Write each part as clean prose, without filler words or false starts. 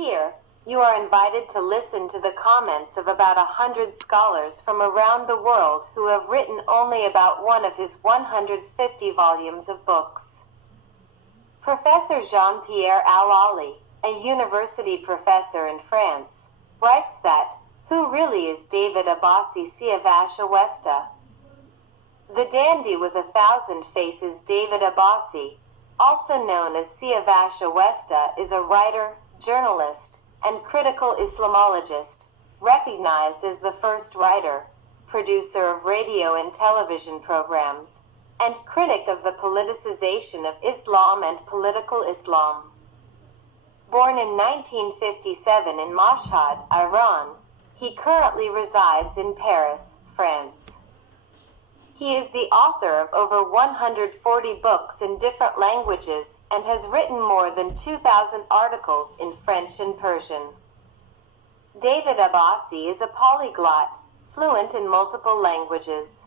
Here, you are invited to listen to the comments of about 100 scholars from around the world who have written only about one of his 150 volumes of books. Professor Jean-Pierre Al-Ali, a university professor in France, writes that, who really is David Abbasi Siavash Awesta? The dandy with 1,000 faces David Abbasi, also known as Siyawash Awesta, is a writer, journalist, and critical Islamologist, recognized as the first writer, producer of radio and television programs, and critic of the politicization of Islam and political Islam. Born in 1957 in Mashhad, Iran, he currently resides in Paris, France. He is the author of over 140 books in different languages and has written more than 2,000 articles in French and Persian. David Abbasi is a polyglot, fluent in multiple languages.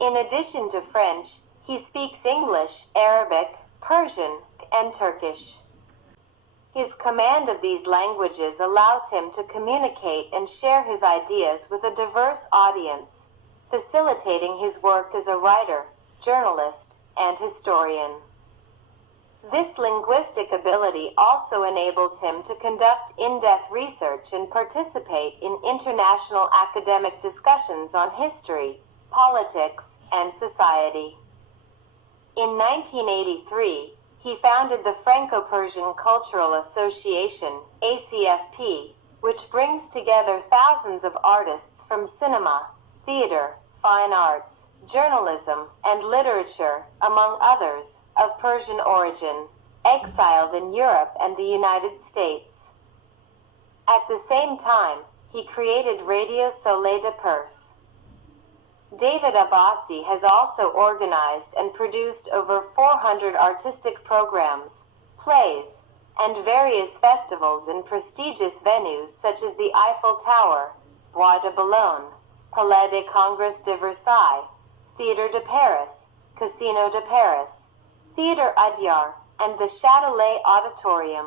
In addition to French, he speaks English, Arabic, Persian, and Turkish. His command of these languages allows him to communicate and share his ideas with a diverse audience, facilitating his work as a writer, journalist, and historian. This linguistic ability also enables him to conduct in-depth research and participate in international academic discussions on history, politics, and society. In 1983, he founded the Franco-Persian Cultural Association, ACFP, which brings together thousands of artists from cinema, theater, fine arts, journalism, and literature, among others, of Persian origin, exiled in Europe and the United States. At the same time, he created Radio Soleil de Perse. David Abbasi has also organized and produced over 400 artistic programs, plays, and various festivals in prestigious venues such as the Eiffel Tower, Bois de Boulogne, Palais des Congrès de Versailles, Théâtre de Paris, Casino de Paris, Theatre Adyar, and the Châtelet Auditorium.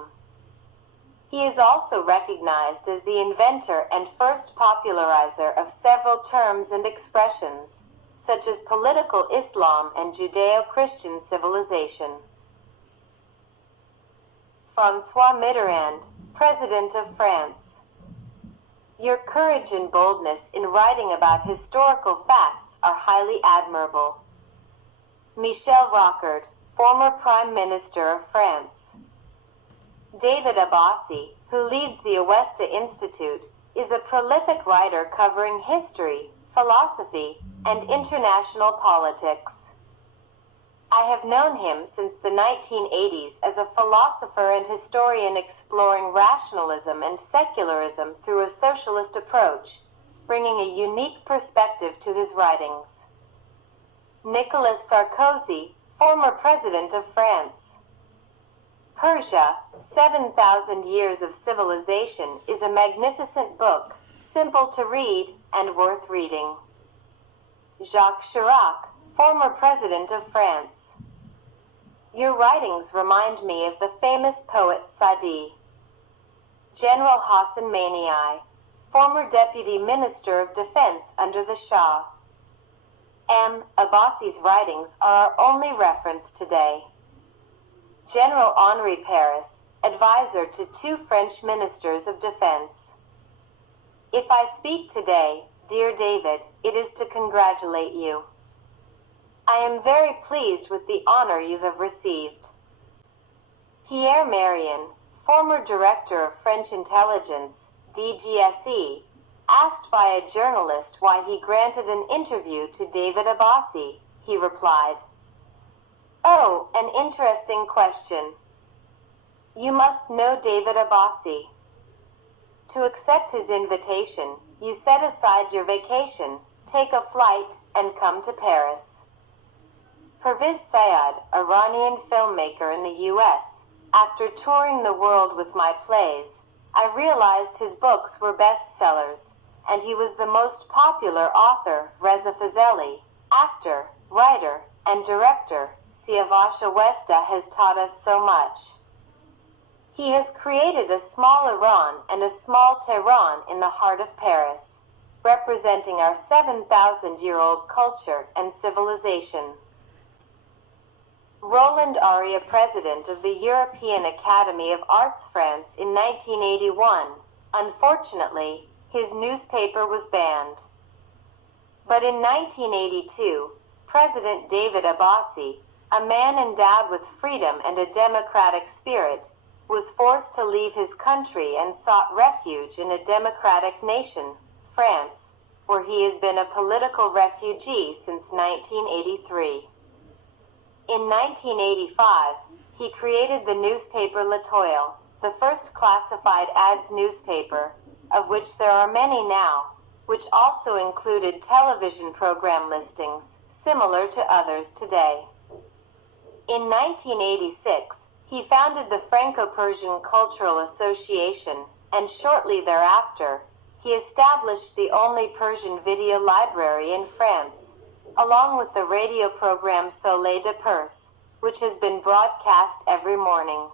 He is also recognized as the inventor and first popularizer of several terms and expressions, such as political Islam and Judeo-Christian civilization. François Mitterrand, President of France. Your courage and boldness in writing about historical facts are highly admirable. Michel Rocard, former Prime Minister of France. David Abbasi, who leads the Awesta Institute, is a prolific writer covering history, philosophy, and international politics. I have known him since the 1980s as a philosopher and historian exploring rationalism and secularism through a socialist approach, bringing a unique perspective to his writings. Nicolas Sarkozy, former President of France. Persia, 7,000 Years of Civilization is a magnificent book, simple to read, and worth reading. Jacques Chirac, former President of France. Your writings remind me of the famous poet Sadi. General Hassan Maniai, former Deputy Minister of Defense under the Shah. M. Abbasi's writings are our only reference today. General Henri Paris, advisor to 2 French ministers of defense. If I speak today, dear David, it is to congratulate you. I am very pleased with the honor you have received. Pierre Marion, former director of French intelligence, DGSE, asked by a journalist why he granted an interview to David Abbasi, he replied, "Oh, an interesting question. You must know David Abbasi. To accept his invitation, you set aside your vacation, take a flight, and come to Paris." Pervez Sayed, Iranian filmmaker in the U.S., after touring the world with my plays, I realized his books were bestsellers, and he was the most popular author. Reza Fazeli, actor, writer, and director, Siavash Awesta has taught us so much. He has created a small Iran and a small Tehran in the heart of Paris, representing our 7,000-year-old culture and civilization. Roland Aria, president of the European Academy of Arts France in 1981. Unfortunately, his newspaper was banned. But in 1982, President David Abbasi, a man endowed with freedom and a democratic spirit, was forced to leave his country and sought refuge in a democratic nation, France, where he has been a political refugee since 1983. In 1985, he created the newspaper L'Etoile, the first classified ads newspaper, of which there are many now, which also included television program listings, similar to others today. In 1986, he founded the Franco-Persian Cultural Association, and shortly thereafter, he established the only Persian video library in France, along with the radio program Depuis, which has been broadcast every morning.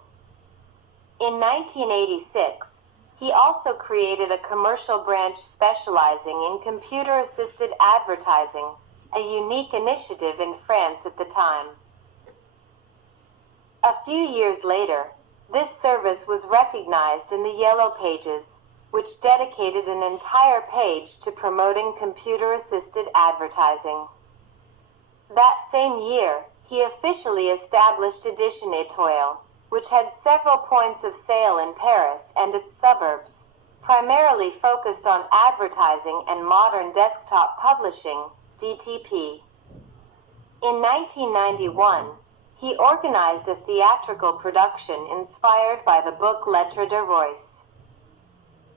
In 1986, he also created a commercial branch specializing in computer-assisted advertising, a unique initiative in France at the time. A few years later, this service was recognized in the Yellow Pages, which dedicated an entire page to promoting computer-assisted advertising. That same year, he officially established Edition Étoile, which had several points of sale in Paris and its suburbs, primarily focused on advertising and modern desktop publishing, DTP. In 1991, he organized a theatrical production inspired by the book Lettres de Royce.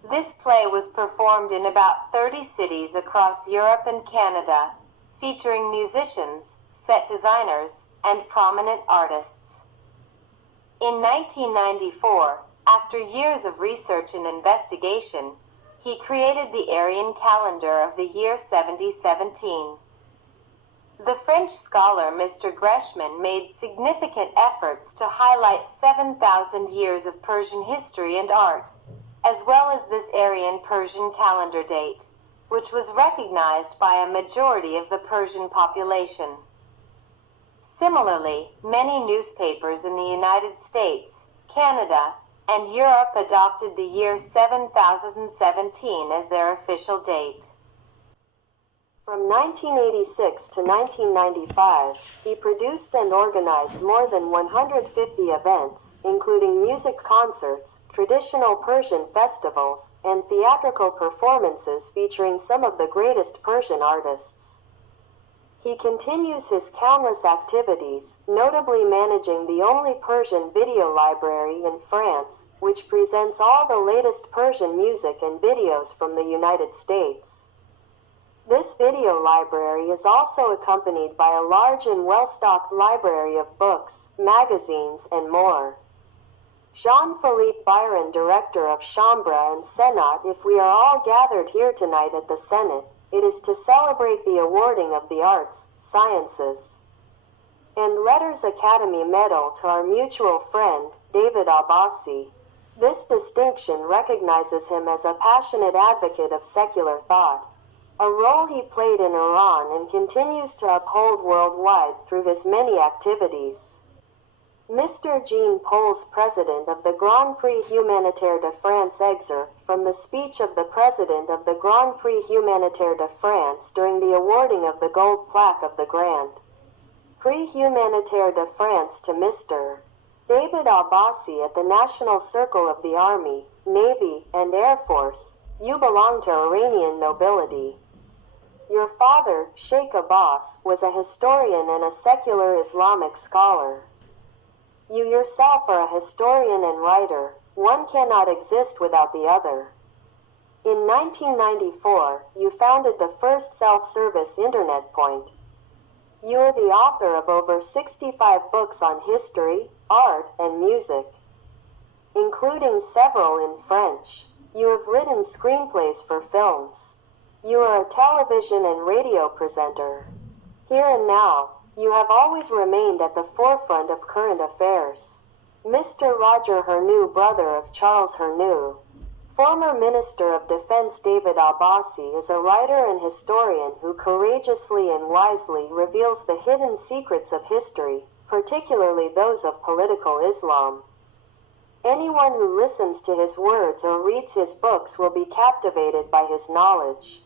This play was performed in about 30 cities across Europe and Canada, featuring musicians, set designers, and prominent artists. In 1994, after years of research and investigation, he created the Aryan calendar of the year 7017. The French scholar Mr. Greshman made significant efforts to highlight 7,000 years of Persian history and art, as well as this Aryan Persian calendar date, which was recognized by a majority of the Persian population. Similarly, many newspapers in the United States, Canada, and Europe adopted the year 7017 as their official date. From 1986 to 1995, he produced and organized more than 150 events, including music concerts, traditional Persian festivals, and theatrical performances featuring some of the greatest Persian artists. He continues his countless activities, notably managing the only Persian video library in France, which presents all the latest Persian music and videos from the United States. This video library is also accompanied by a large and well-stocked library of books, magazines, and more. Jean-Philippe Byron, director of Chambre and Senat. If we are all gathered here tonight at the Senate, it is to celebrate the awarding of the Arts, Sciences, and Letters Academy Medal to our mutual friend, David Abbasi. This distinction recognizes him as a passionate advocate of secular thought, a role he played in Iran and continues to uphold worldwide through his many activities. Mr. Jean Paul's president of the Grand Prix Humanitaire de France. Excerpt from the speech of the president of the Grand Prix Humanitaire de France during the awarding of the gold plaque of the Grand Prix Humanitaire de France to Mr. David Abbasi at the National Circle of the Army, Navy, and Air Force. You belong to Iranian nobility. Your father, Sheikh Abbas, was a historian and a secular Islamic scholar. You yourself are a historian and writer. One cannot exist without the other. In 1994, you founded the first self-service internet point. You are the author of over 65 books on history, art, and music, including several in French. You have written screenplays for films. You are a television and radio presenter. Here and now, you have always remained at the forefront of current affairs. Mr. Roger Herneau, brother of Charles Herneau. Former Minister of Defense David Abbasi is a writer and historian who courageously and wisely reveals the hidden secrets of history, particularly those of political Islam. Anyone who listens to his words or reads his books will be captivated by his knowledge.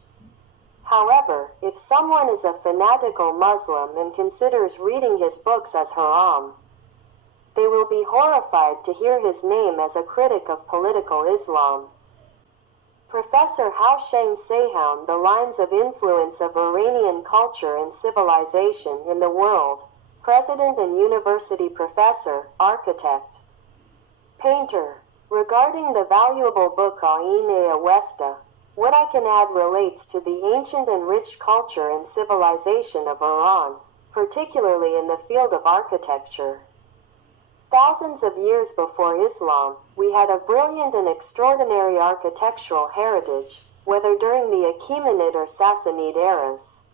However, if someone is a fanatical Muslim and considers reading his books as haram, they will be horrified to hear his name as a critic of political Islam. Professor Houshang Sehoun, The Lines of Influence of Iranian Culture and Civilization in the World, President and University Professor, Architect, Painter. Regarding the valuable book Années Awesta, what I can add relates to the ancient and rich culture and civilization of Iran, particularly in the field of architecture. Thousands of years before Islam, we had a brilliant and extraordinary architectural heritage, whether during the Achaemenid or Sassanid eras.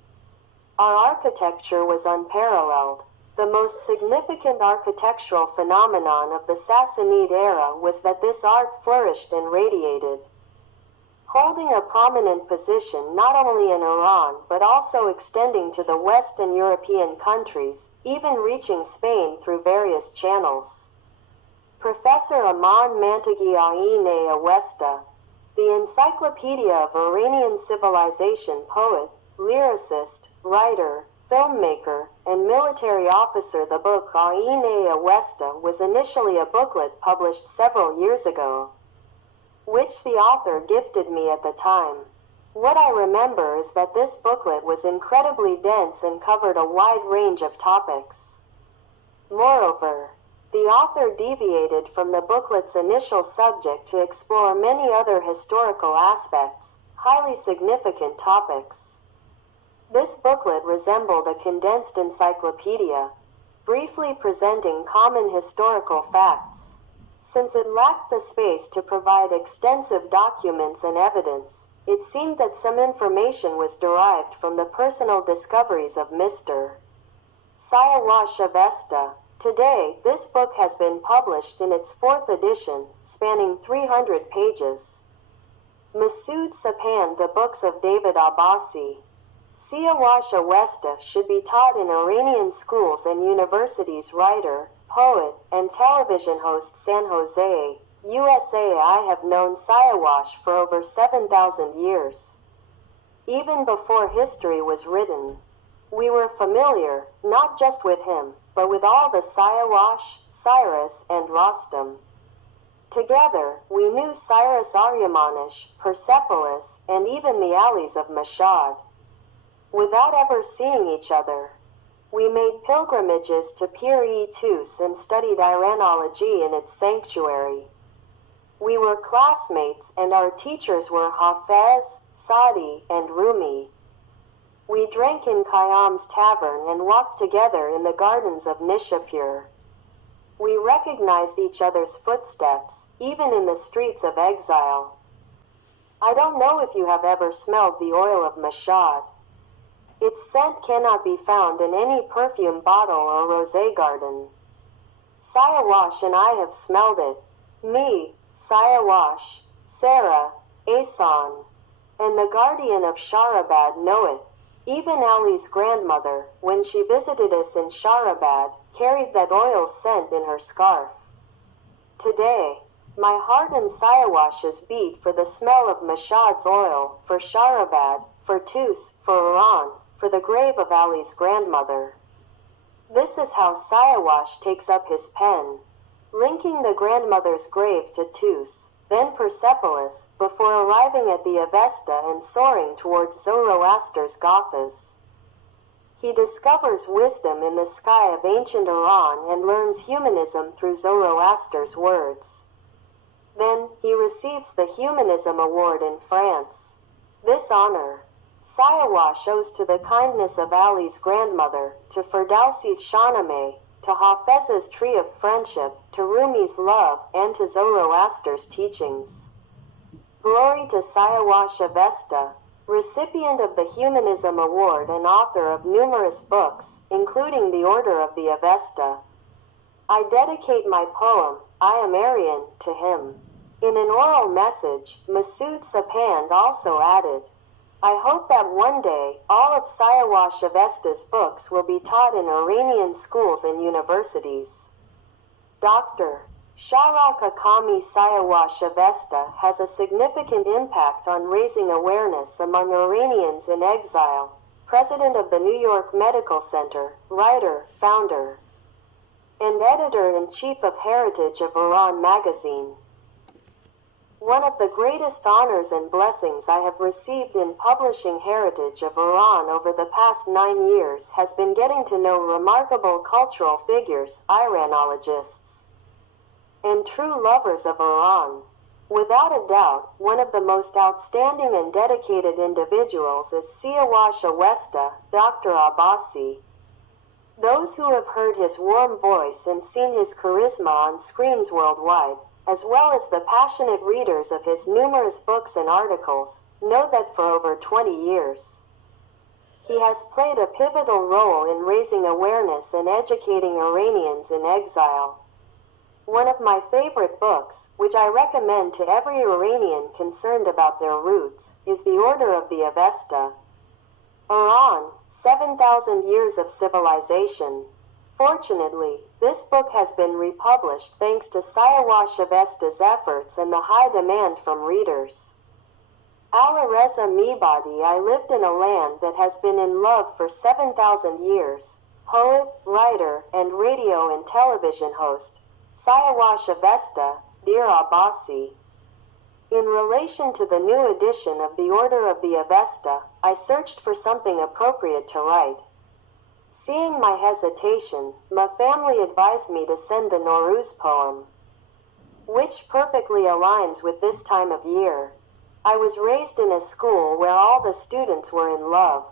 Our architecture was unparalleled. The most significant architectural phenomenon of the Sassanid era was that this art flourished and radiated, holding a prominent position not only in Iran but also extending to the Western European countries, even reaching Spain through various channels. Professor Aman Mantaghi Années Awesta, the Encyclopedia of Iranian Civilization poet, lyricist, writer, filmmaker, and military officer. The book Années Awesta was initially a booklet published several years ago, which the author gifted me at the time. What I remember is that this booklet was incredibly dense and covered a wide range of topics. Moreover, the author deviated from the booklet's initial subject to explore many other historical aspects, highly significant topics. This booklet resembled a condensed encyclopedia, briefly presenting common historical facts. Since it lacked the space to provide extensive documents and evidence, it seemed that some information was derived from the personal discoveries of Mr. Siyawash Awesta. Today, this book has been published in its fourth edition, spanning 300 pages. Masood Sapan, The Books of David Abbasi. Siyawash Awesta should be taught in Iranian schools and universities. Writer, poet, and television host, San Jose, USA. I have known Siyawash for over 7,000 years. Even before history was written, we were familiar, not just with him, but with all the Siyawash, Cyrus, and Rostam. Together, we knew Cyrus Aryamanish, Persepolis, and even the alleys of Mashhad. Without ever seeing each other, we made pilgrimages to Pir-e-Tous and studied Iranology in its sanctuary. We were classmates and our teachers were Hafez, Sadi, and Rumi. We drank in Khayyam's tavern and walked together in the gardens of Nishapur. We recognized each other's footsteps, even in the streets of exile. I don't know if you have ever smelled the oil of Mashhad. Its scent cannot be found in any perfume bottle or rosé garden. Siyawash and I have smelled it. Me, Siyawash, Sarah, Asan, and the guardian of Shahrabad know it. Even Ali's grandmother, when she visited us in Shahrabad, carried that oil scent in her scarf. Today, my heart and Siyawash's beat for the smell of Mashhad's oil, for Shahrabad, for Tus, for Iran, for the grave of Ali's grandmother. This is how Siyawash takes up his pen, linking the grandmother's grave to Tus, then Persepolis, before arriving at the Avesta and soaring towards Zoroaster's Gathas. He discovers wisdom in the sky of ancient Iran and learns humanism through Zoroaster's words. Then, he receives the Humanism Award in France. This honor, Siyawash owes to the kindness of Ali's grandmother, to Ferdowsi's Shahnameh, to Hafez's Tree of Friendship, to Rumi's love, and to Zoroaster's teachings. Glory to Siyawash Awesta, recipient of the Humanism Award and author of numerous books, including The Order of the Avesta. I dedicate my poem, I am Aryan, to him. In an oral message, Masood Sapand also added, I hope that one day, all of Siyawash Awesta's books will be taught in Iranian schools and universities. Dr. Sharaka Kami Siyawash Awesta has a significant impact on raising awareness among Iranians in exile, president of the New York Medical Center, writer, founder, and editor-in-chief of Heritage of Iran magazine. One of the greatest honors and blessings I have received in publishing Heritage of Iran over the past 9 years has been getting to know remarkable cultural figures, Iranologists, and true lovers of Iran. Without a doubt, one of the most outstanding and dedicated individuals is Siyawash Awesta, Dr. Abbasi. Those who have heard his warm voice and seen his charisma on screens worldwide, as well as the passionate readers of his numerous books and articles, know that for over 20 years, he has played a pivotal role in raising awareness and educating Iranians in exile. One of my favorite books, which I recommend to every Iranian concerned about their roots, is The Order of the Avesta. Iran, 7,000 Years of Civilization. Fortunately, this book has been republished thanks to Siyawash Awesta's efforts and the high demand from readers. Alireza Mibadi I lived in a land that has been in love for 7,000 years. Poet, writer, and radio and television host, Siyawash Awesta, Dear Abbasi. In relation to the new edition of The Order of the Avesta, I searched for something appropriate to write. Seeing my hesitation, my family advised me to send the Nowruz poem, which perfectly aligns with this time of year. I was raised in a school where all the students were in love.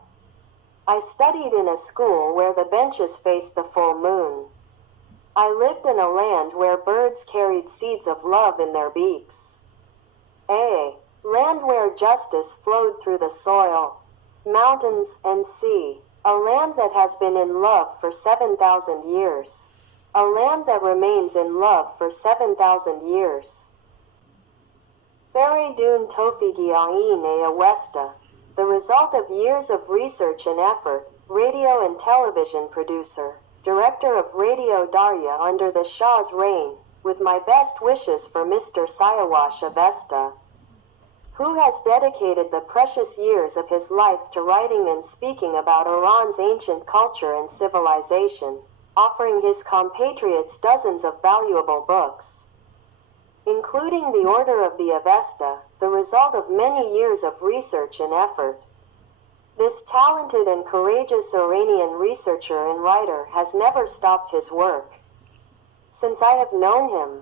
I studied in a school where the benches faced the full moon. I lived in a land where birds carried seeds of love in their beaks. A land where justice flowed through the soil, mountains, and sea. A land that has been in love for 7,000 years. A land that remains in love for 7,000 years. Feridun Tofigi Aine Awesta, the result of years of research and effort, radio and television producer, director of Radio Darya under the Shah's reign, with my best wishes for Mr. Siyawash Awesta, who has dedicated the precious years of his life to writing and speaking about Iran's ancient culture and civilization, offering his compatriots dozens of valuable books, including The Order of the Avesta, the result of many years of research and effort. This talented and courageous Iranian researcher and writer has never stopped his work. Since I have known him,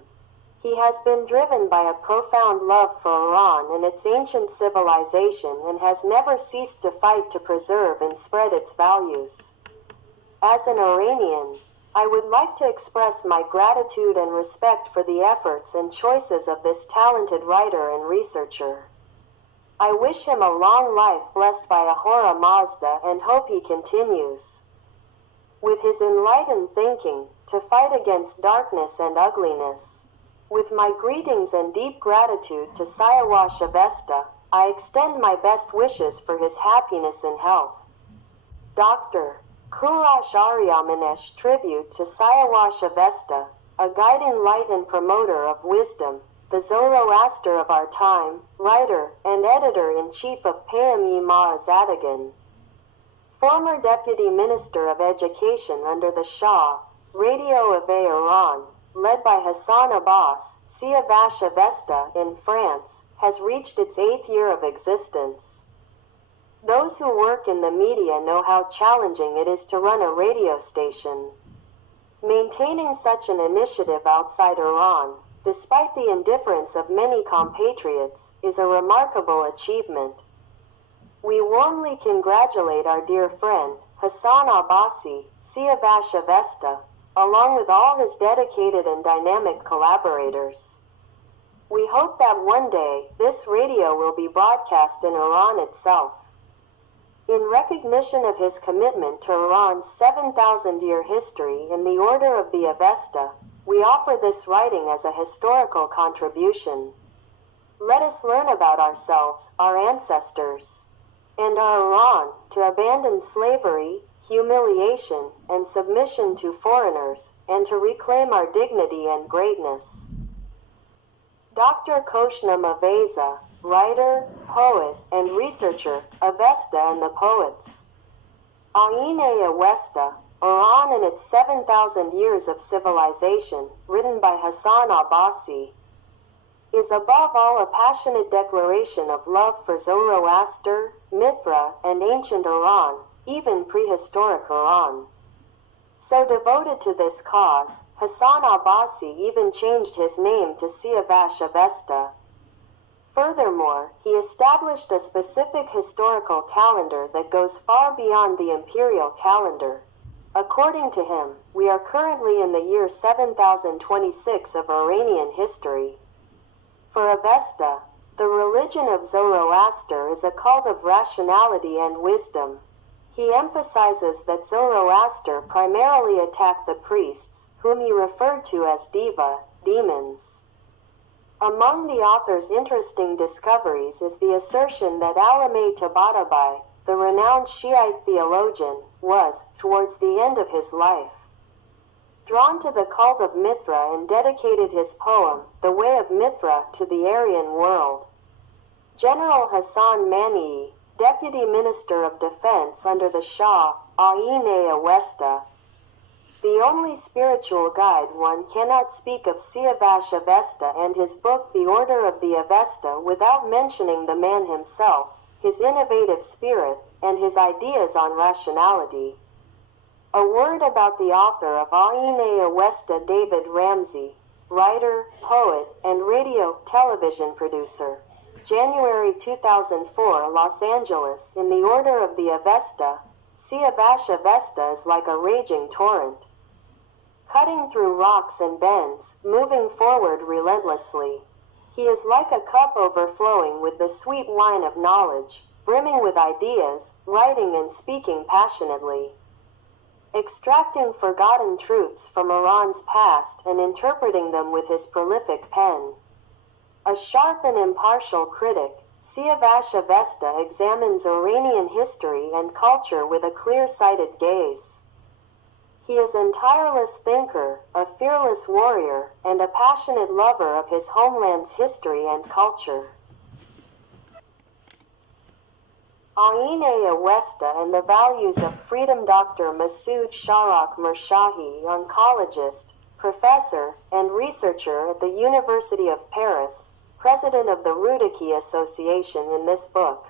he has been driven by a profound love for Iran and its ancient civilization and has never ceased to fight to preserve and spread its values. As an Iranian, I would like to express my gratitude and respect for the efforts and choices of this talented writer and researcher. I wish him a long life blessed by Ahura Mazda and hope he continues, with his enlightened thinking, to fight against darkness and ugliness. With my greetings and deep gratitude to Siyawash Awesta, I extend my best wishes for his happiness and health. Dr. Kurash Aryamanesh tribute to Siyawash Awesta, a guiding light and promoter of wisdom, the Zoroaster of our time, writer and editor-in-chief of Payam-e Zadagan, former Deputy Minister of Education under the Shah, Radio of Iran, led by Hassan Abbas, Siavash Awesta in France, has reached its 8th year of existence. Those who work in the media know how challenging it is to run a radio station. Maintaining such an initiative outside Iran, despite the indifference of many compatriots, is a remarkable achievement. We warmly congratulate our dear friend, Hassan Abbasi, Siavash Awesta, along with all his dedicated and dynamic collaborators. We hope that one day, this radio will be broadcast in Iran itself. In recognition of his commitment to Iran's 7,000-year history and the Order of the Avesta, we offer this writing as a historical contribution. Let us learn about ourselves, our ancestors, and our Iran, to abandon slavery, humiliation, and submission to foreigners, and to reclaim our dignity and greatness. Dr. Koshna Maveza, writer, poet, and researcher, Awesta and the Poets. Aanes Awesta, Iran and its 7,000 Years of Civilization, written by Hassan Abbasi, is above all a passionate declaration of love for Zoroaster, Mithra, and ancient Iran, even prehistoric Iran. So devoted to this cause, Hassan Abbasi even changed his name to Siyawash Awesta. Furthermore, he established a specific historical calendar that goes far beyond the imperial calendar. According to him, we are currently in the year 7026 of Iranian history. For Awesta, the religion of Zoroaster is a cult of rationality and wisdom. He emphasizes that Zoroaster primarily attacked the priests, whom he referred to as deva, demons. Among the author's interesting discoveries is the assertion that Alameh Tabatabai, the renowned Shiite theologian, was, towards the end of his life, drawn to the cult of Mithra and dedicated his poem, The Way of Mithra, to the Aryan world. General Hassan Manii, Deputy Minister of Defense under the Shah, Aanes Awesta, the only spiritual guide. One cannot speak of Siavash Awesta and his book The Order of the Awesta without mentioning the man himself, his innovative spirit, and his ideas on rationality. A word about the author of Aanes Awesta. David Ramsey, writer, poet, and radio-television producer. January 2004, Los Angeles. In the Order of the Awesta, Siyawash Awesta is like a raging torrent, cutting through rocks and bends, moving forward relentlessly. He is like a cup overflowing with the sweet wine of knowledge, brimming with ideas, writing and speaking passionately, extracting forgotten truths from Iran's past and interpreting them with his prolific pen. A sharp and impartial critic, Siyawash Awesta examines Iranian history and culture with a clear-sighted gaze. He is an tireless thinker, a fearless warrior, and a passionate lover of his homeland's history and culture. Aanes Awesta and the Values of Freedom. Dr. Masoud Sharak Mershahi, oncologist, professor, and researcher at the University of Paris, president of the Rudaki Association. In this book,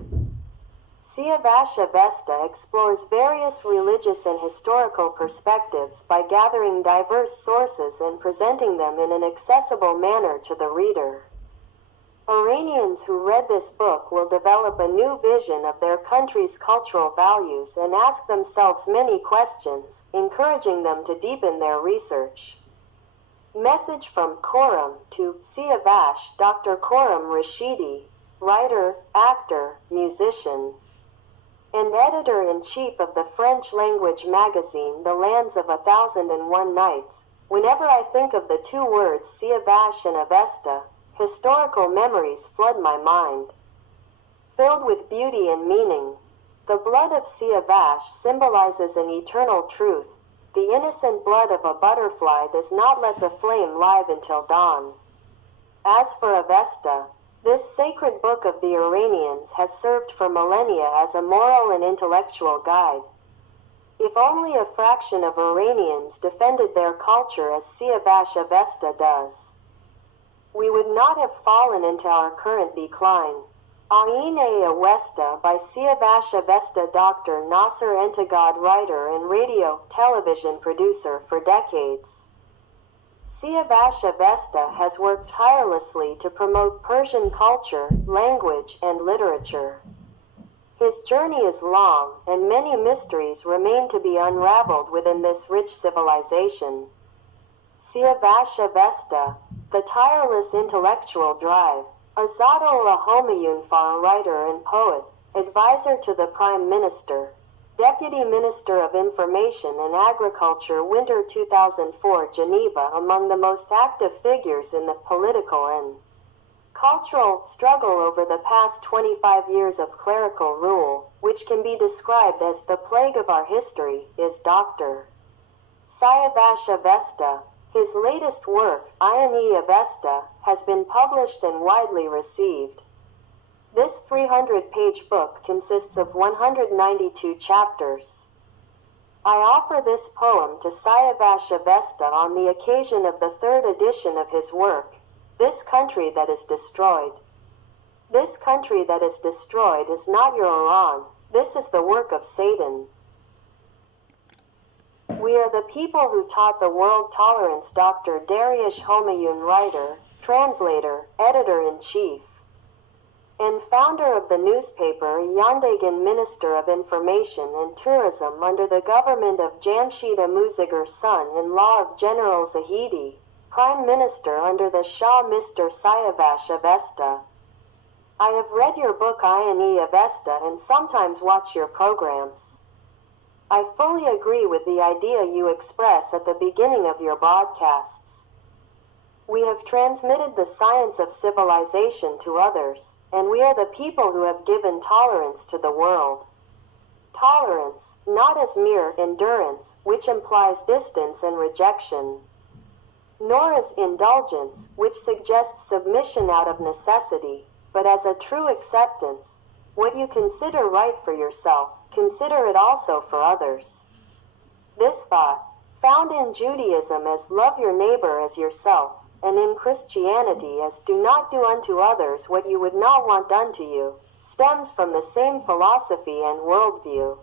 Siyawash Awesta explores various religious and historical perspectives by gathering diverse sources and presenting them in an accessible manner to the reader. Iranians who read this book will develop a new vision of their country's cultural values and ask themselves many questions, encouraging them to deepen their research. Message from Khorram to Siyawash. Dr. Khorram Rashidi, writer, actor, musician, and editor-in-chief of the French-language magazine The Lands of 1001 Nights. Whenever I think of the two words Siyawash and Awesta, historical memories flood my mind, filled with beauty and meaning. The blood of Siyawash symbolizes an eternal truth. The innocent blood of a butterfly does not let the flame live until dawn. As for Awesta, this sacred book of the Iranians has served for millennia as a moral and intellectual guide. If only a fraction of Iranians defended their culture as Siyawash Awesta does, we would not have fallen into our current decline. Aanes Awesta by Siyawash Awesta. Dr. Nasser Entagad, writer and radio-television producer for decades. Siyawash Awesta has worked tirelessly to promote Persian culture, language, and literature. His journey is long, and many mysteries remain to be unraveled within this rich civilization. Siyawash Awesta, the tireless intellectual drive. Azadullah Homayunfar, writer and poet, advisor to the Prime Minister. Deputy Minister of Information and Agriculture, Winter 2004, Geneva. Among the most active figures in the political and cultural struggle over the past 25 years of clerical rule, which can be described as the plague of our history, is Dr. Siyawash Awesta. His latest work, Années Awesta, has been published and widely received. This 300-page book consists of 192 chapters. I offer this poem to Siyawash Awesta on the occasion of the third edition of his work, This Country That Is Destroyed. This country that is destroyed is not your Iran, this is the work of Satan. We are the people who taught the world tolerance. Dr. Dariush Homayun, writer, translator, editor-in-chief, and founder of the newspaper Yandegan, Minister of Information and Tourism under the government of Jamshid Amuzigar, son-in-law of General Zahidi, Prime Minister under the Shah, Mr. Siyawash Awesta. I have read your book Années Awesta and sometimes watch your programs. I fully agree with the idea you express at the beginning of your broadcasts. We have transmitted the science of civilization to others, and we are the people who have given tolerance to the world. Tolerance, not as mere endurance, which implies distance and rejection, nor as indulgence, which suggests submission out of necessity, but as a true acceptance. What you consider right for yourself, consider it also for others. This thought, found in Judaism as love your neighbor as yourself, and in Christianity as do not do unto others what you would not want done to you, stems from the same philosophy and worldview.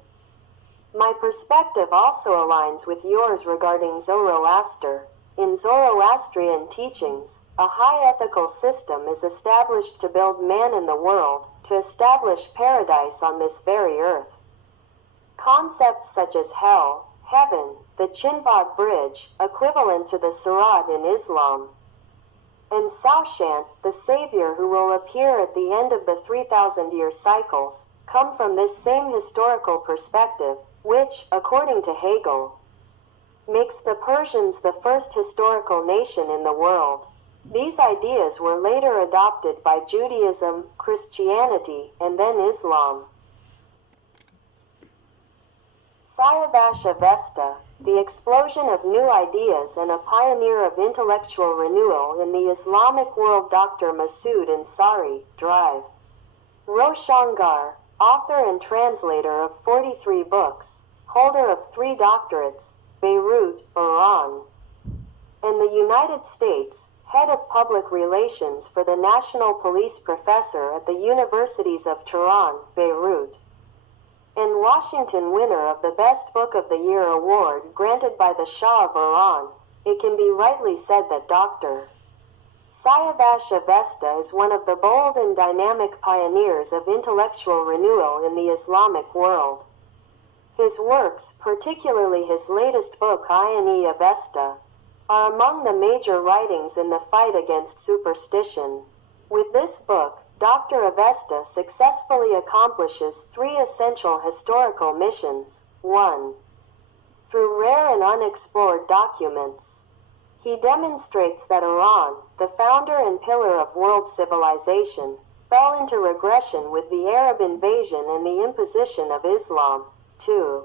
My perspective also aligns with yours regarding Zoroaster. In Zoroastrian teachings, a high ethical system is established to build man in the world, to establish paradise on this very earth. Concepts such as hell, heaven, the Chinvad Bridge, equivalent to the Surat in Islam, and Saushant, the Savior who will appear at the end of the 3,000-year cycles, come from this same historical perspective, which, according to Hegel, makes the Persians the first historical nation in the world. These ideas were later adopted by Judaism, Christianity, and then Islam. Siyawash Awesta, the explosion of new ideas and a pioneer of intellectual renewal in the Islamic world. Dr. Masoud Ansari, Drive. Roshangar, author and translator of 43 books, holder of 3 doctorates, Beirut, Iran, and the United States, head of public relations for the National Police, professor at the Universities of Tehran, Beirut, and Washington, winner of the Best Book of the Year award granted by the Shah of Iran. It can be rightly said that Dr. Siyawash Awesta is one of the bold and dynamic pioneers of intellectual renewal in the Islamic world. His works, particularly his latest book Années Awesta, are among the major writings in the fight against superstition. With this book, Dr. Awesta successfully accomplishes 3 essential historical missions. 1. Through rare and unexplored documents, he demonstrates that Iran, the founder and pillar of world civilization, fell into regression with the Arab invasion and the imposition of Islam. 2.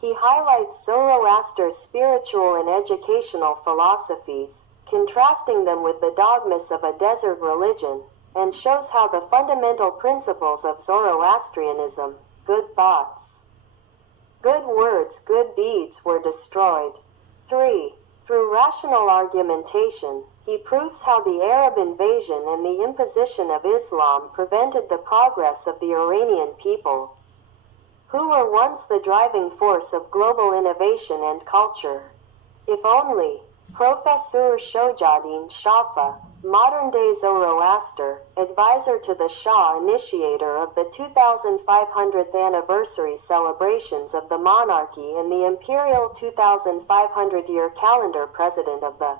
He highlights Zoroaster's spiritual and educational philosophies, contrasting them with the dogmas of a desert religion, and shows how the fundamental principles of Zoroastrianism, good thoughts, good words, good deeds, were destroyed. 3. Through rational argumentation, he proves how the Arab invasion and the imposition of Islam prevented the progress of the Iranian people, who were once the driving force of global innovation and culture. If only, Professor Shojaddin Shafa, modern-day Zoroaster, advisor to the Shah, initiator of the 2500th anniversary celebrations of the monarchy and the imperial 2500-year calendar, president of the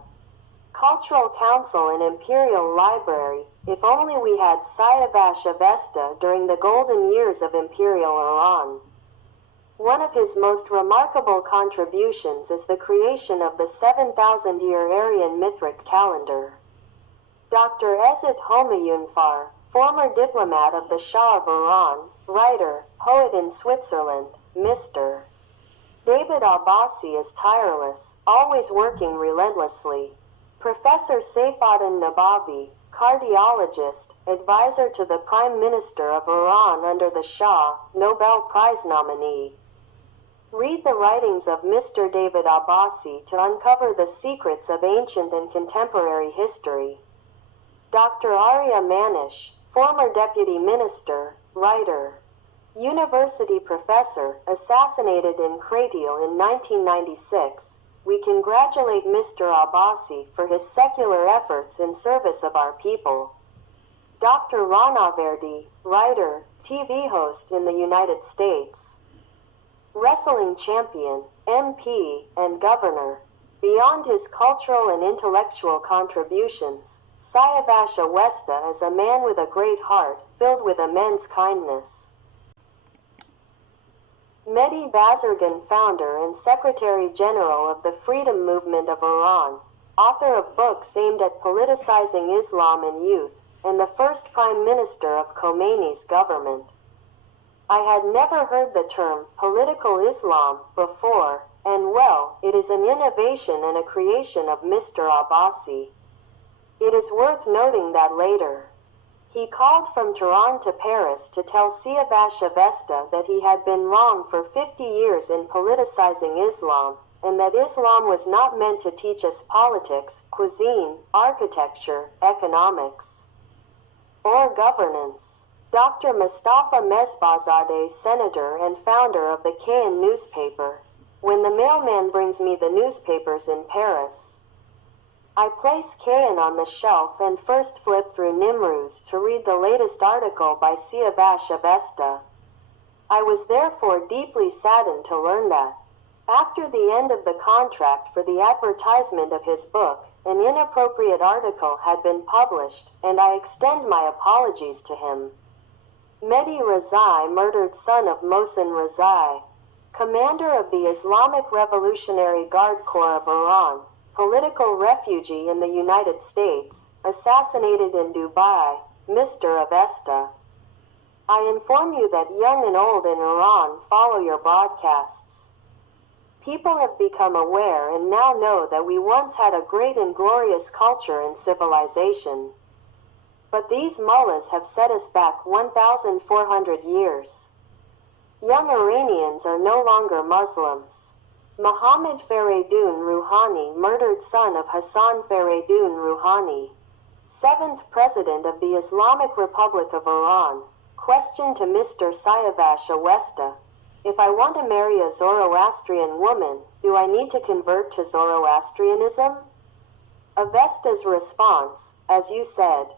Cultural Council and Imperial Library. If only we had Siyawash Awesta during the golden years of Imperial Iran. One of his most remarkable contributions is the creation of the 7,000-year Aryan Mithric calendar. Dr. Ezet Homayounfar, former diplomat of the Shah of Iran, writer, poet in Switzerland, Mr. David Abbasi is tireless, always working relentlessly. Professor Saifuddin Nabavi, cardiologist, advisor to the Prime Minister of Iran under the Shah, Nobel Prize nominee. Read the writings of Mr. David Abbasi to uncover the secrets of ancient and contemporary history. Dr. Arya Manish, former deputy minister, writer, university professor, assassinated in Kratil in 1996, we congratulate Mr. Abbasi for his secular efforts in service of our people. Dr. Rana Verdi, writer, TV host in the United States, wrestling champion, MP, and governor. Beyond his cultural and intellectual contributions, Siyawash Awesta is a man with a great heart, filled with immense kindness. Mehdi Bazargan, founder and Secretary General of the Freedom Movement of Iran, author of books aimed at politicizing Islam and youth, and the first Prime Minister of Khomeini's government. I had never heard the term political Islam before, and well, it is an innovation and a creation of Mr. Abbasi. It is worth noting that later, he called from Tehran to Paris to tell Siavash Awesta that he had been wrong for 50 years in politicizing Islam, and that Islam was not meant to teach us politics, cuisine, architecture, economics, or governance. Dr. Mustafa Mesbahzadeh, senator and founder of the Kayan newspaper. When the mailman brings me the newspapers in Paris, I place Kayan on the shelf and first flip through Nimruz to read the latest article by Siyawash Awesta. I was therefore deeply saddened to learn that, after the end of the contract for the advertisement of his book, an inappropriate article had been published, and I extend my apologies to him. Mehdi Rezai, murdered son of Mohsen Rezai, commander of the Islamic Revolutionary Guard Corps of Iran, political refugee in the United States, assassinated in Dubai, Mr. Awesta. I inform you that young and old in Iran follow your broadcasts. People have become aware and now know that we once had a great and glorious culture and civilization. But these mullahs have set us back 1,400 years. Young Iranians are no longer Muslims. Mohammad Faridun Rouhani, murdered son of Hassan Faridun Rouhani, 7th President of the Islamic Republic of Iran, questioned to Mr. Siyawash Awesta, if I want to marry a Zoroastrian woman, do I need to convert to Zoroastrianism? Awesta's response, as you said,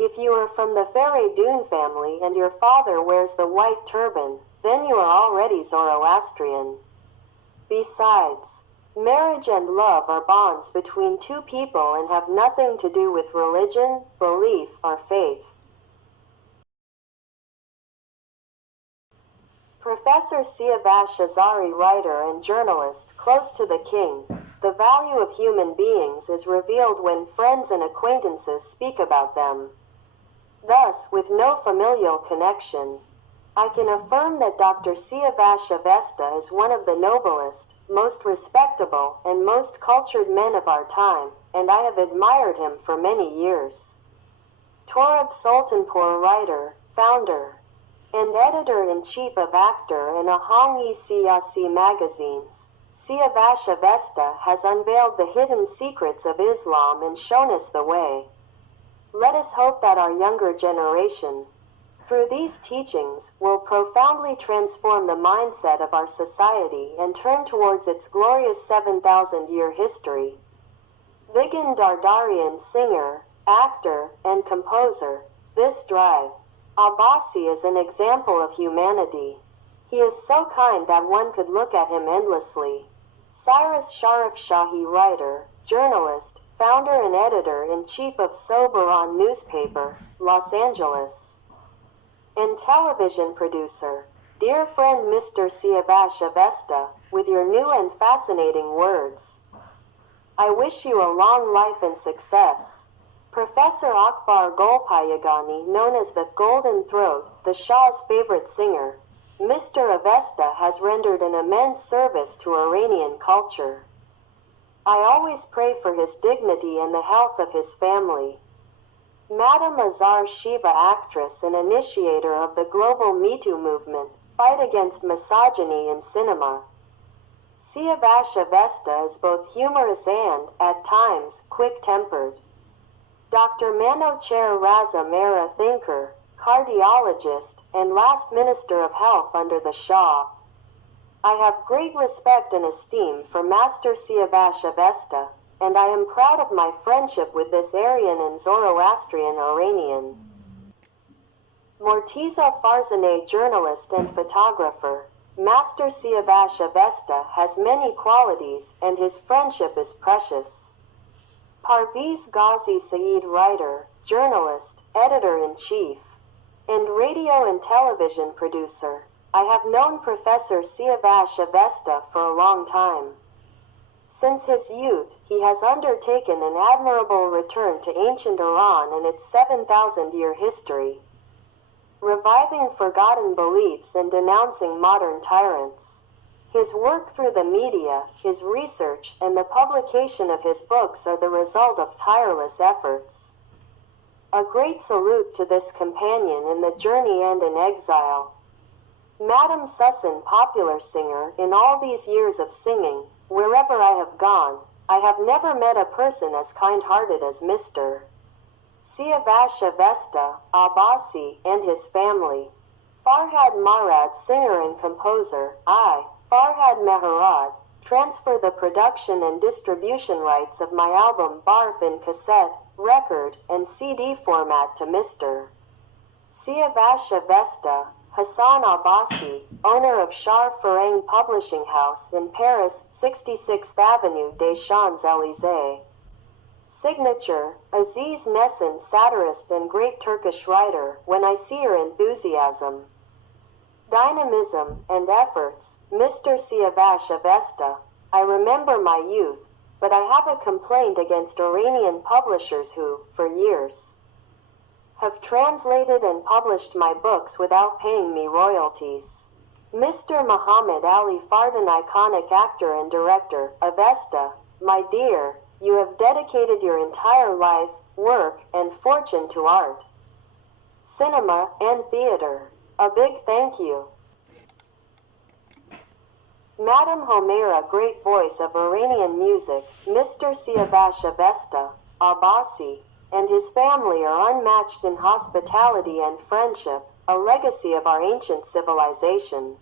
if you are from the Faridun family and your father wears the white turban, then you are already Zoroastrian. Besides, marriage and love are bonds between two people and have nothing to do with religion, belief, or faith. Professor Siavash Azari, writer and journalist close to the king, the value of human beings is revealed when friends and acquaintances speak about them. Thus, with no familial connection, I can affirm that Dr. Siyawash Awesta is one of the noblest, most respectable, and most cultured men of our time, and I have admired him for many years. Torab Sultanpour, writer, founder, and editor-in-chief of Actor and Ahangi Siyasi magazines, Siyawash Awesta has unveiled the hidden secrets of Islam and shown us the way. Let us hope that our younger generation, through these teachings, will profoundly transform the mindset of our society and turn towards its glorious 7,000-year history. Vigan Dardarian, singer, actor, and composer, this drive. Abbasi is an example of humanity. He is so kind that one could look at him endlessly. Cyrus Sharif Shahi, writer, journalist, founder and editor-in-chief of Soberon newspaper, Los Angeles, and television producer. Dear friend Mr. Siavash Awesta, with your new and fascinating words, I wish you a long life and success. Professor Akbar Golpayagani, known as the Golden Throat, the Shah's favorite singer, Mr. Awesta has rendered an immense service to Iranian culture. I always pray for his dignity and the health of his family. Madam Azar Shiva, actress and initiator of the global Me Too movement, fight against misogyny in cinema. Siyawash Awesta is both humorous and, at times, quick-tempered. Dr. Manocher Raza Mera, thinker, cardiologist, and last Minister of Health under the Shah. I have great respect and esteem for Master Siyawash Awesta, and I am proud of my friendship with this Aryan and Zoroastrian Iranian. Morteza Farzaneh, journalist and photographer. Master Siyawash Awesta has many qualities, and his friendship is precious. Parviz Ghazi Saeed, writer, journalist, editor-in-chief, and radio and television producer. I have known Professor Siyawash Awesta for a long time. Since his youth, he has undertaken an admirable return to ancient Iran and its 7,000-year history, reviving forgotten beliefs and denouncing modern tyrants. His work through the media, his research, and the publication of his books are the result of tireless efforts. A great salute to this companion in the journey and in exile. Madam Susan, popular singer, in all these years of singing, wherever I have gone, I have never met a person as kind-hearted as Mr. Siyawash Awesta, Abbasi, and his family. Farhad Marad, singer and composer. I, Farhad Mehrad, transfer the production and distribution rights of my album Barf in cassette, record, and CD format to Mr. Siyawash Awesta, Hassan Abbasi, owner of Shar Farang Publishing House in Paris, 66th Avenue des Champs-Élysées. Signature, Aziz Nesin, satirist and great Turkish writer. When I see your enthusiasm, dynamism, and efforts, Mr. Siyawash Awesta, I remember my youth, but I have a complaint against Iranian publishers who, for years, have translated and published my books without paying me royalties. Mr. Muhammad Ali Fardan, iconic actor and director, Awesta, my dear, you have dedicated your entire life, work, and fortune to art, cinema, and theater. A big thank you. Madam Homaira, great voice of Iranian music, Mr. Siyawash Awesta, Abbasi, and his family are unmatched in hospitality and friendship, a legacy of our ancient civilization.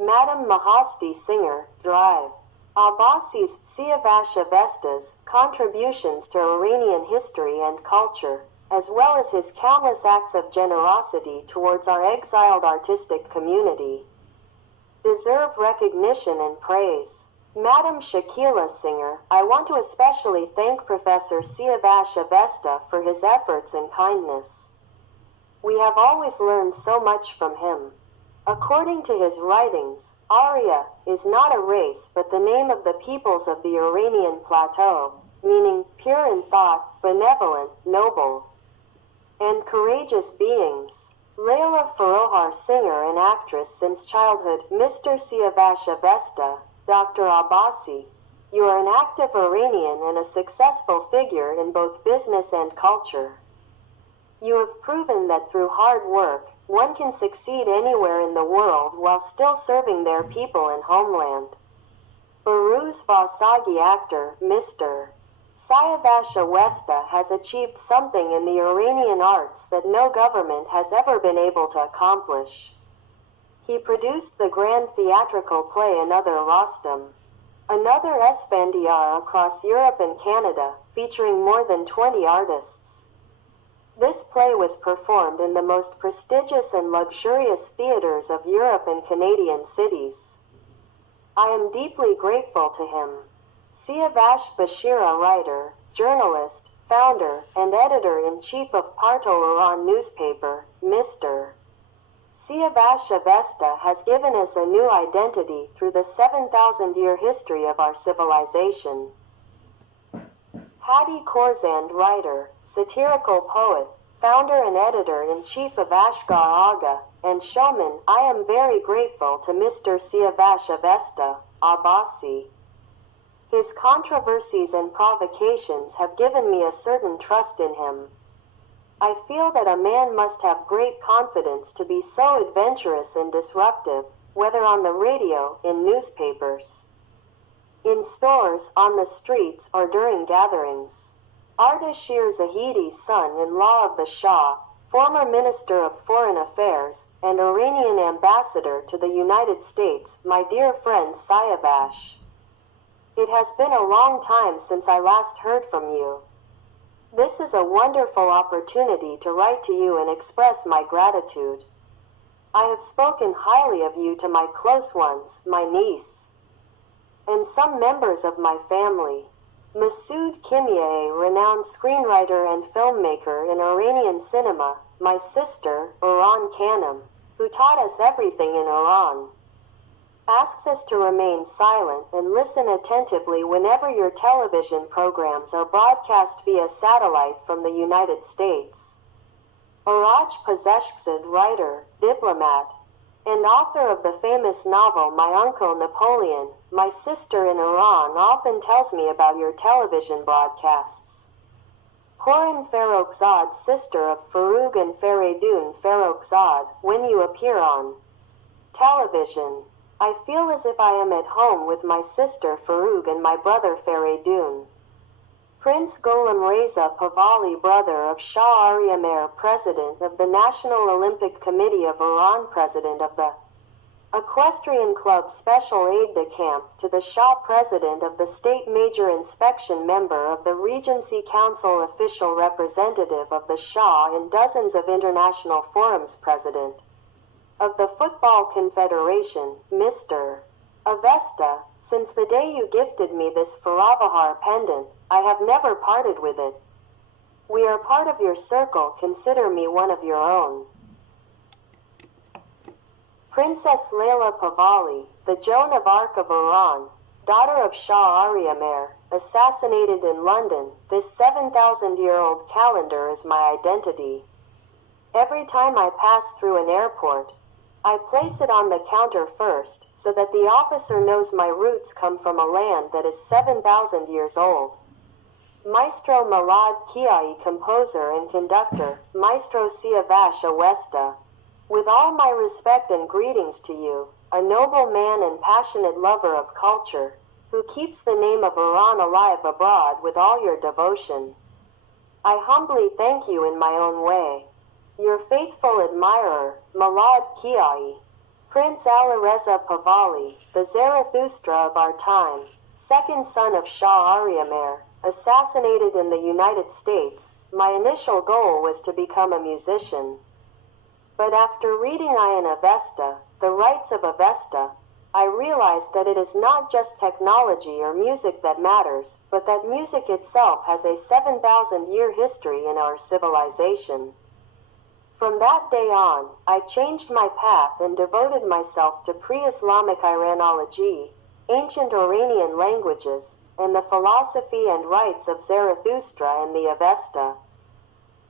Madam Mahasti, singer, drive. Abbasi's, Siyawash Awesta's, contributions to Iranian history and culture, as well as his countless acts of generosity towards our exiled artistic community, deserve recognition and praise. Madam Shakila, singer, I want to especially thank Professor Siyawash Awesta for his efforts and kindness. We have always learned so much from him. According to his writings, Arya is not a race but the name of the peoples of the Iranian plateau, meaning pure in thought, benevolent, noble, and courageous beings. Layla Farohar, singer and actress since childhood. Mr. Siyawash Awesta, Dr. Abbasi, you are an active Iranian and a successful figure in both business and culture. You have proven that through hard work, one can succeed anywhere in the world while still serving their people and homeland. Baruz Vasagi, actor, Mr. Siyawash Awesta has achieved something in the Iranian arts that no government has ever been able to accomplish. He produced the grand theatrical play Another Rostam, Another Esfandiar across Europe and Canada, featuring more than 20 artists. This play was performed in the most prestigious and luxurious theaters of Europe and Canadian cities. I am deeply grateful to him. Siavash Bashira, writer, journalist, founder, and editor-in-chief of Parto Iran newspaper, Mr. Siyavash Awesta has given us a new identity through the 7,000-year history of our civilization. Hadi Khorsand, writer, satirical poet, founder and editor-in-chief of Ashgar Aga, and showman, I am very grateful to Mr. Siyawash Awesta, Abbasi. His controversies and provocations have given me a certain trust in him. I feel that a man must have great confidence to be so adventurous and disruptive, whether on the radio, in newspapers, in stores, on the streets, or during gatherings. Ardashir Zahidi, son-in-law of the Shah, former Minister of Foreign Affairs, and Iranian ambassador to the United States, my dear friend Siavash. It has been a long time since I last heard from you. This is a wonderful opportunity to write to you and express my gratitude. I have spoken highly of you to my close ones, my niece, and some members of my family. Masoud Kimieh, renowned screenwriter and filmmaker in Iranian cinema, my sister, Iran Khanum, who taught us everything in Iran, asks us to remain silent and listen attentively whenever your television programs are broadcast via satellite from the United States. Araj Pazeshkzad, writer, diplomat, and author of the famous novel My Uncle Napoleon, my sister in Iran often tells me about your television broadcasts. Horan Farrokhzad, sister of Farouk and Faridun Farrokhzad, when you appear on television, I feel as if I am at home with my sister Farouk and my brother Faridun. Prince Gholam Reza Pahlavi, brother of Shah Ariamer, president of the National Olympic Committee of Iran, president of the Equestrian Club, special aide-de-camp to the Shah, president of the State Major Inspection, member of the Regency Council, official representative of the Shah in dozens of international forums, president of the Football Confederation, Mr. Awesta. Since the day you gifted me this Faravahar pendant, I have never parted with it. We are part of your circle, consider me one of your own. Princess Leila Pahlavi, the Joan of Arc of Iran, daughter of Shah Ariamer, assassinated in London. This 7,000-year-old calendar is my identity. Every time I pass through an airport, I place it on the counter first, so that the officer knows my roots come from a land that is 7,000 years old. Maestro Malad Kiai, composer and conductor, Maestro Siavash Awesta, with all my respect and greetings to you, a noble man and passionate lover of culture, who keeps the name of Iran alive abroad with all your devotion. I humbly thank you in my own way. Your faithful admirer, Malad Kiai. Prince Alireza Pahlavi, the Zarathustra of our time, second son of Shah Ariamer, assassinated in the United States. My initial goal was to become a musician. But after reading Ian Awesta, The Rights of Awesta, I realized that it is not just technology or music that matters, but that music itself has a 7,000-year history in our civilization. From that day on, I changed my path and devoted myself to pre-Islamic Iranology, ancient Iranian languages, and the philosophy and rites of Zarathustra and the Avesta.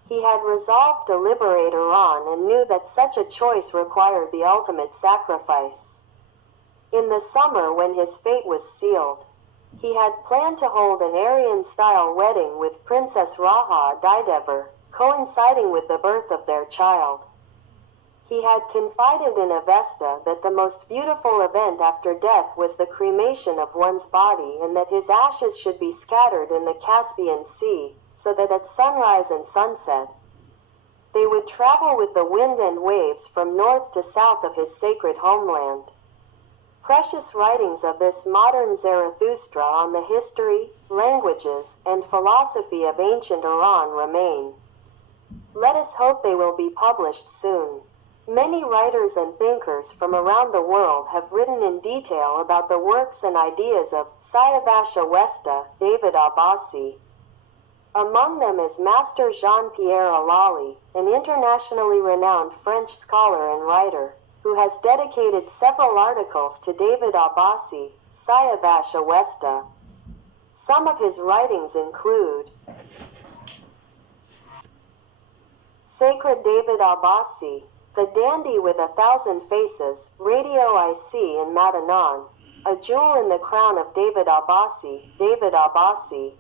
He had resolved to liberate Iran and knew that such a choice required the ultimate sacrifice. In the summer, when his fate was sealed, he had planned to hold an Aryan-style wedding with Princess Raha Daidever, coinciding with the birth of their child. He had confided in Awesta that the most beautiful event after death was the cremation of one's body, and that his ashes should be scattered in the Caspian Sea, so that at sunrise and sunset, they would travel with the wind and waves from north to south of his sacred homeland. Precious writings of this modern Zarathustra on the history, languages, and philosophy of ancient Iran remain. Let us hope they will be published soon. Many writers and thinkers from around the world have written in detail about the works and ideas of Siyawash Awesta, David Abbasi. Among them is Master Jean-Pierre Allali, an internationally renowned French scholar and writer, who has dedicated several articles to David Abbasi, Siavash Awesta. Some of his writings include Sacred David Abbasi, The Dandy with 1,000 Faces, Radio IC in Madanan, A Jewel in the Crown of David Abbasi, David Abbasi,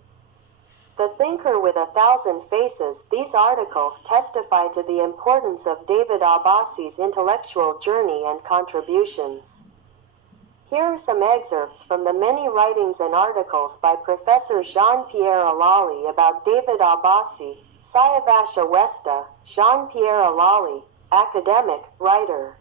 The Thinker with 1,000 Faces. These articles testify to the importance of David Abbasi's intellectual journey and contributions. Here are some excerpts from the many writings and articles by Professor Jean-Pierre Allali about David Abbasi, Siavash Awesta, Jean-Pierre Allali, academic, writer,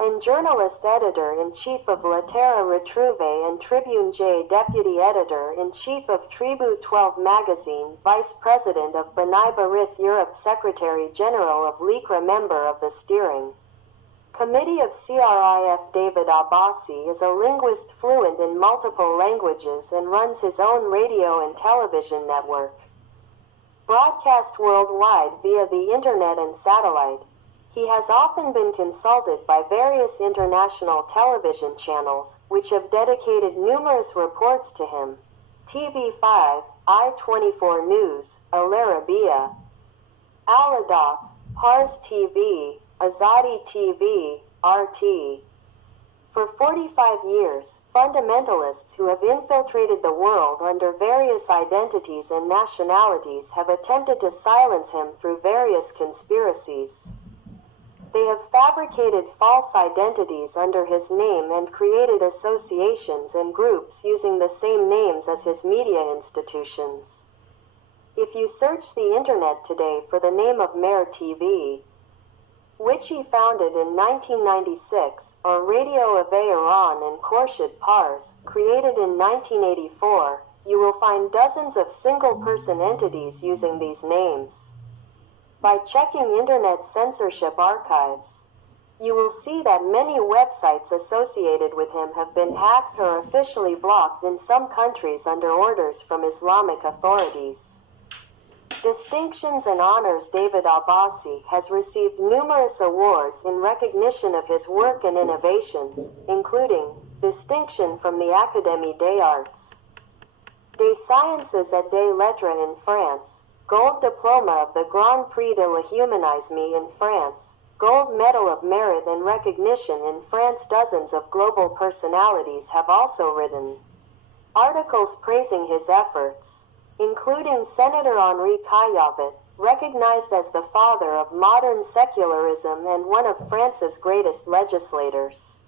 and journalist editor-in-chief of La Terre Retrouvée and Tribune J, deputy editor-in-chief of Tribu 12 magazine, vice president of B'nai B'rith Europe, secretary general of LICRA, member of the steering committee of CRIF. David Abbasi is a linguist fluent in multiple languages and runs his own radio and television network, broadcast worldwide via the internet and satellite. He has often been consulted by various international television channels, which have dedicated numerous reports to him. TV5, I-24 News, Al Arabiya, Al Adaf, Pars TV, Azadi TV, RT. For 45 years, fundamentalists who have infiltrated the world under various identities and nationalities have attempted to silence him through various conspiracies. They have fabricated false identities under his name and created associations and groups using the same names as his media institutions. If you search the internet today for the name of Mer TV, which he founded in 1996, or Radio of Iran and Khorshid Pars, created in 1984, you will find dozens of single-person entities using these names. By checking Internet censorship archives, you will see that many websites associated with him have been hacked or officially blocked in some countries under orders from Islamic authorities. Distinctions and honors. David Abbasi has received numerous awards in recognition of his work and innovations, including distinction from the Académie des Arts, des Sciences et des Lettres in France, Gold Diploma of the Grand Prix de la Humanisme in France, Gold Medal of Merit and Recognition in France. Dozens of global personalities have also written articles praising his efforts, including Senator Henri Caillavit, recognized as the father of modern secularism and one of France's greatest legislators.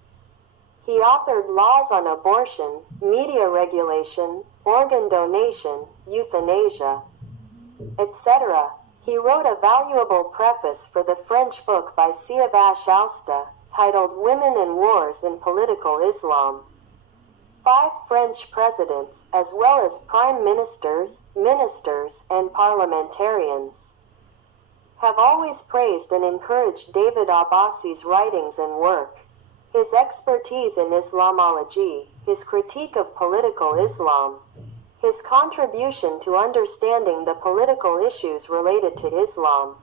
He authored laws on abortion, media regulation, organ donation, euthanasia, etc. He wrote a valuable preface for the French book by Siyawash Awesta, titled Women and Wars in Political Islam. 5 French presidents, as well as prime ministers, and parliamentarians, have always praised and encouraged David Abbasi's writings and work. His expertise in Islamology, his critique of political Islam, his contribution to understanding the political issues related to Islam,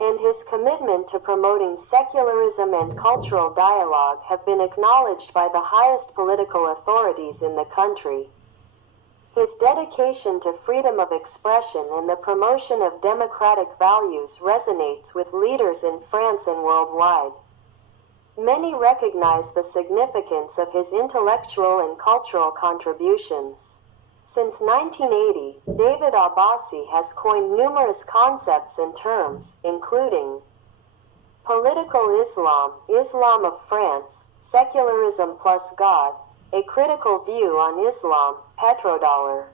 and his commitment to promoting secularism and cultural dialogue have been acknowledged by the highest political authorities in the country. His dedication to freedom of expression and the promotion of democratic values resonates with leaders in France and worldwide. Many recognize the significance of his intellectual and cultural contributions. Since 1980, David Abbasi has coined numerous concepts and terms, including political Islam, Islam of France, secularism plus God, a critical view on Islam, petrodollar,